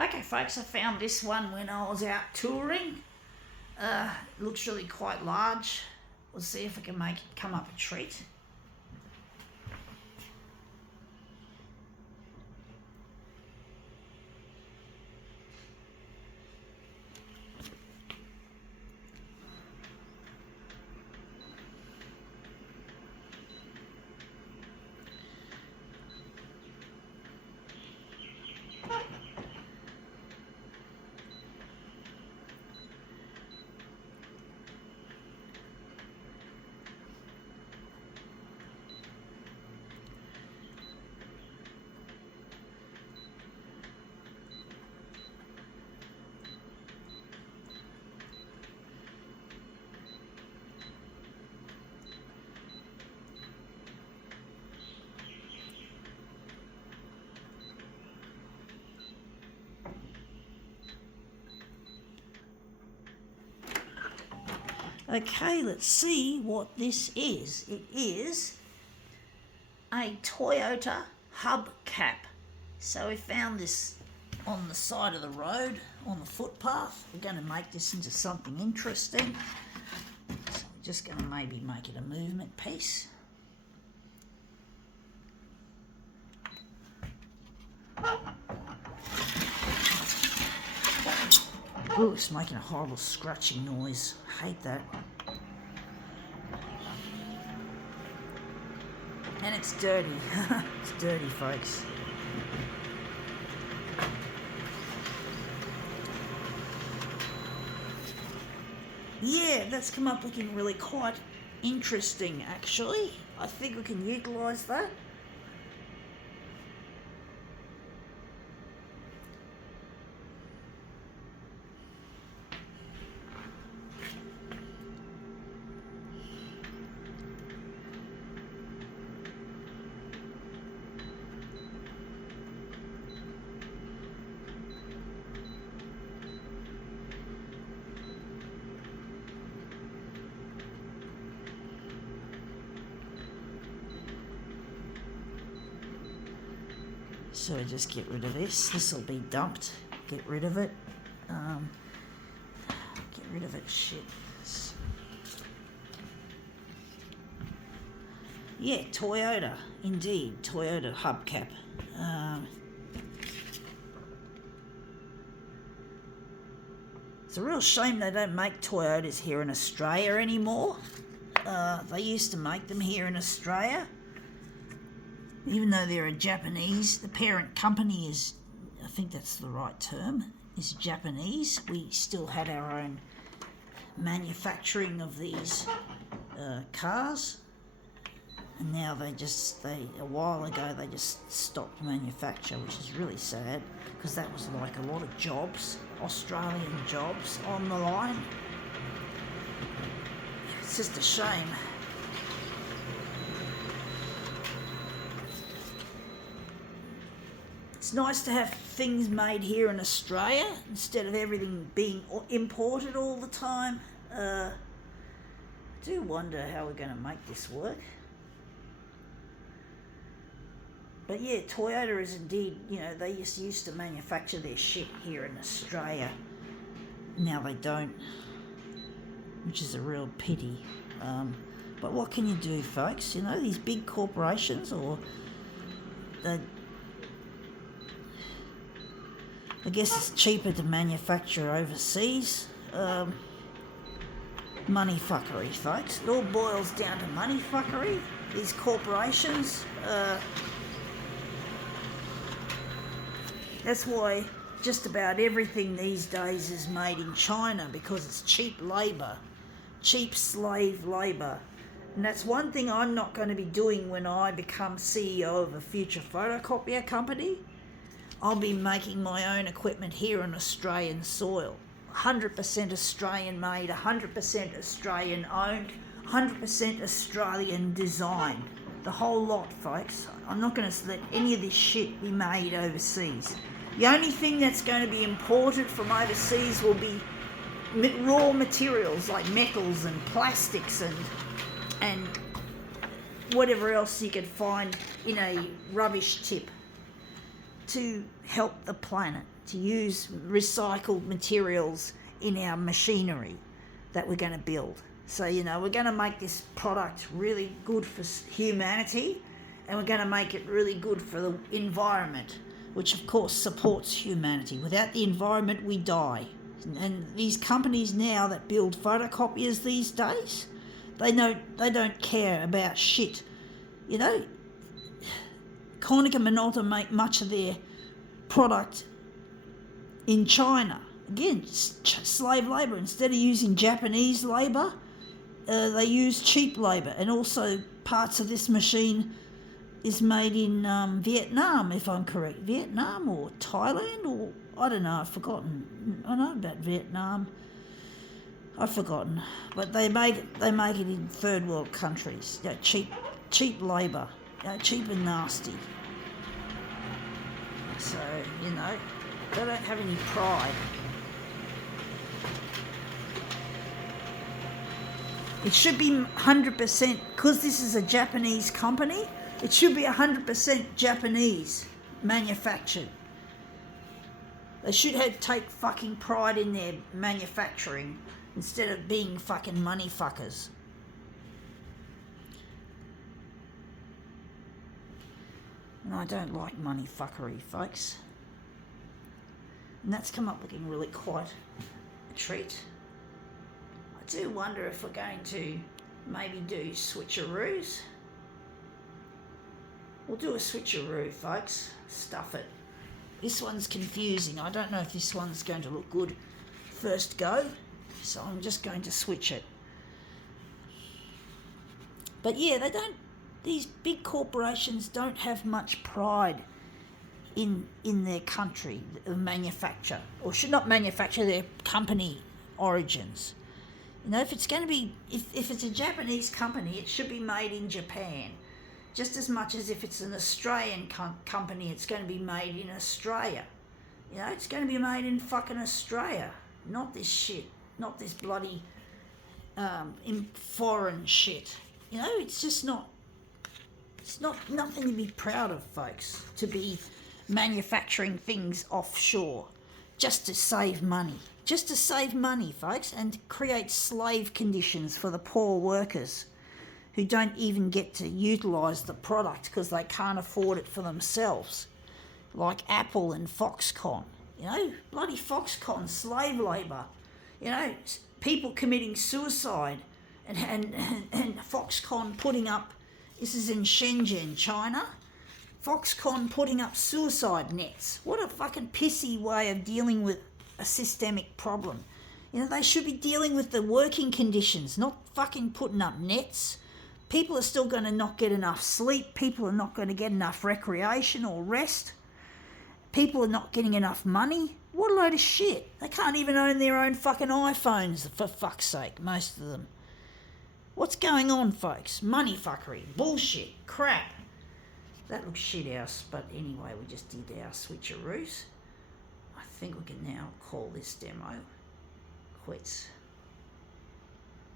Okay folks, I found this one when I was out touring. It looks really quite large. We'll see if I can make it come up a treat. Okay, let's see what this is. It is a Toyota Hubcap. So we found this on the side of the road, on the footpath. We're going to make this into something interesting. So I'm just going to maybe make it a movement piece. Ooh, it's making a horrible scratching noise. I hate that. And it's dirty. It's dirty, folks. Yeah, that's come up looking really quite interesting, actually. I think we can utilise that. So just get rid of this. This will be dumped. Get rid of it. Get rid of it. Shit. Yeah, Toyota. Indeed, Toyota Hubcap. It's a real shame they don't make Toyotas here in Australia anymore. They used to make them here in Australia. Even though they're a Japanese, the parent company is, I think that's the right term, is Japanese. We still had our own manufacturing of these cars. And now a while ago, they just stopped manufacture, which is really sad, because that was like a lot of jobs, Australian jobs on the line. It's just a shame. It's nice to have things made here in Australia instead of everything being imported all the time. I do wonder how we're going to make this work. But yeah, Toyota is indeed, they used to manufacture their shit here in Australia. Now they don't, which is a real pity. But what can you do, folks? These big corporations, or I guess it's cheaper to manufacture overseas. Money fuckery, folks. It all boils down to money fuckery. These corporations. That's why just about everything these days is made in China, because it's cheap labour, cheap slave labour. And that's one thing I'm not going to be doing when I become CEO of a future photocopier company. I'll be making my own equipment here on Australian soil. 100% Australian made, 100% Australian owned, 100% Australian design. The whole lot, folks. I'm not going to let any of this shit be made overseas. The only thing that's going to be imported from overseas will be raw materials like metals and plastics and whatever else you could find in a rubbish tip. to help the planet, to use recycled materials in our machinery that we're going to build. So, you know, we're going to make this product really good for humanity, and we're going to make it really good for the environment, which of course supports humanity. Without the environment, we die. And these companies now that build photocopiers these days, they don't care about shit. You know, Konica Minolta make much of their product in China. Again, slave labour. Instead of using Japanese labour, they use cheap labour. And also parts of this machine is made in Vietnam, if I'm correct. Vietnam or Thailand, or I don't know, I've forgotten. I know about Vietnam. I've forgotten. But they make it in third world countries. You know, cheap labour. You know, cheap and nasty. So, you know, they don't have any pride. It should be 100%, because this is a Japanese company, it should be 100% Japanese manufactured. They should take fucking pride in their manufacturing instead of being fucking money fuckers. And I don't like money fuckery, folks. And that's come up looking really quite a treat. I do wonder if we're going to maybe do switcheroos. We'll do a switcheroo, folks. Stuff it. This one's confusing. I don't know if this one's going to look good first go, so I'm just going to switch it. But yeah, these big corporations don't have much pride in their country, manufacture, or should not manufacture, their company origins. You know, if it's going to be, if it's a Japanese company, it should be made in Japan. Just as much as if it's an Australian company, it's going to be made in Australia. You know, it's going to be made in fucking Australia. Not this shit. Not this bloody foreign shit. You know, it's just not, it's nothing to be proud of, folks, to be manufacturing things offshore just to save money. Just to save money, folks, and create slave conditions for the poor workers who don't even get to utilise the product because they can't afford it for themselves, like Apple and Foxconn. You know, bloody Foxconn, slave labour. You know, people committing suicide, and Foxconn putting up, this is in Shenzhen, China, Foxconn putting up suicide nets. What a fucking pissy way of dealing with a systemic problem. You know, they should be dealing with the working conditions, not fucking putting up nets. People are still going to not get enough sleep. People are not going to get enough recreation or rest. People are not getting enough money. What a load of shit. They can't even own their own fucking iPhones, for fuck's sake, most of them. What's going on, folks? Money fuckery, bullshit, crap. That looks shit house, but anyway, we just did our switcheroos. I think we can now call this demo quits.